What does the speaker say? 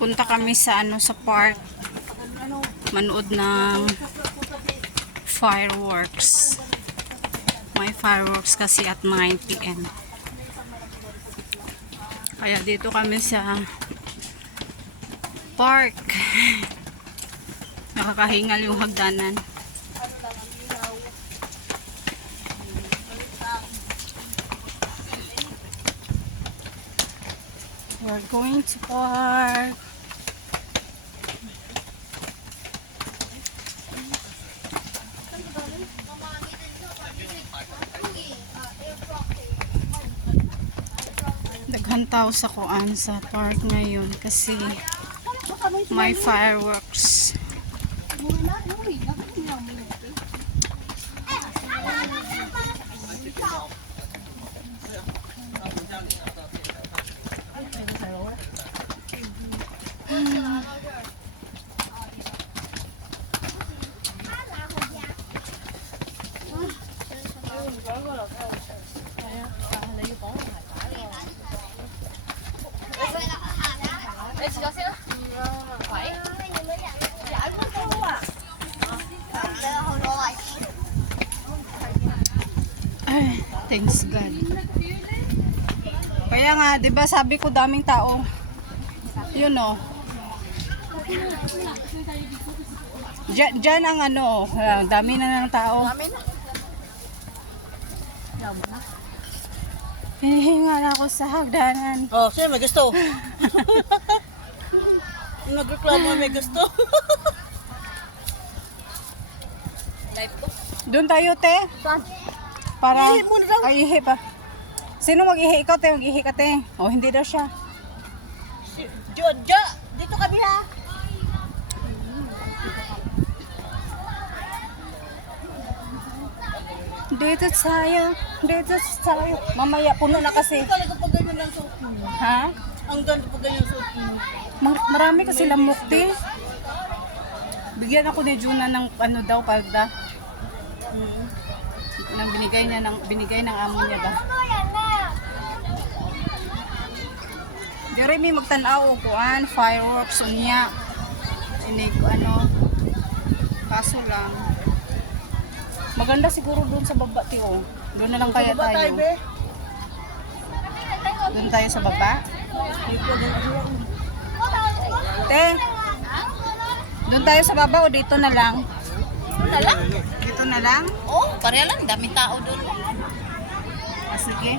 punta kami sa ano sa park. Manood ng fireworks. May fireworks kasi at 9 p.m. Kaya dito kami sa park. Nakakahingal yung hagdanan. We're going to park. Daghan tao sa kuan sa park ngayon kasi may fireworks. Ay, thanks God. Kaya nga, 'di ba sabi ko daming tao. Yun oh. Diyan, diyan ang ano, dami na ng tao. Hinihinga na ako sa hagdanan. Oh, sino may gusto? Nagreklamo may gusto. Live ko. Doon tayo, te. Para, Ihi muna daw. ay, ihi pa. Sino mag-ihi? Ikaw, te. Mag-ihi ka, te. Oh, hindi daw siya. Si Jo, Jo, dito kami ha. Dito tayo. Dito tayo. Mamaya, puno na kasi. Talaga pag ganyan lang mo. Ha? Ang ganda pag ganyan suot mo. Mar- marami kasi lamok, te. Bigyan ako ni Juna ng ano daw, palda. Nang binigay niya ng binigay ng amo niya ba. Dire mi magtan-aw og kuan fireworks unya. Ini ko ano. Kaso lang. Maganda siguro doon sa baba ti oh. Doon na lang kaya tayo. Doon tayo sa baba. Dito. Te. Doon tayo sa baba o dito na lang? Na lang? Dito na lang? Oh, pareha lang. Daming tao doon. Ah, sige.